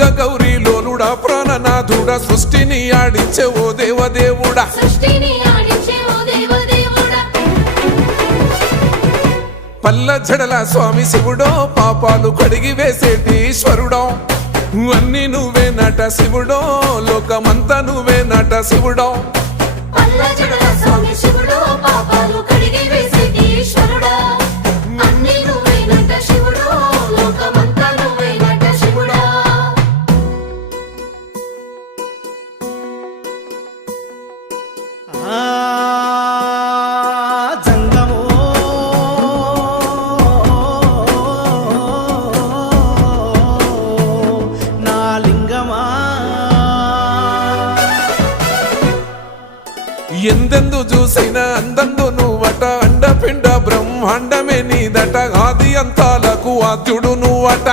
లింగ గౌరీ లోలుడా ప్రాణనాథుడా సృష్టిని ఆడించే ఓ దేవదేవుడా పల్ల జడల స్వామి శివుడో పాపాలు కడిగి వేసేటి ఈశ్వరుడో అన్ని నువ్వే నట శివుడో లోకమంతా నువ్వే నట శివుడో ఎందెందు చూసైనా అందందు నువ్వట అండపిండ బ్రహ్మాండమే నీదట ఆది అంతాలకు ఆద్యుడు నువ్వట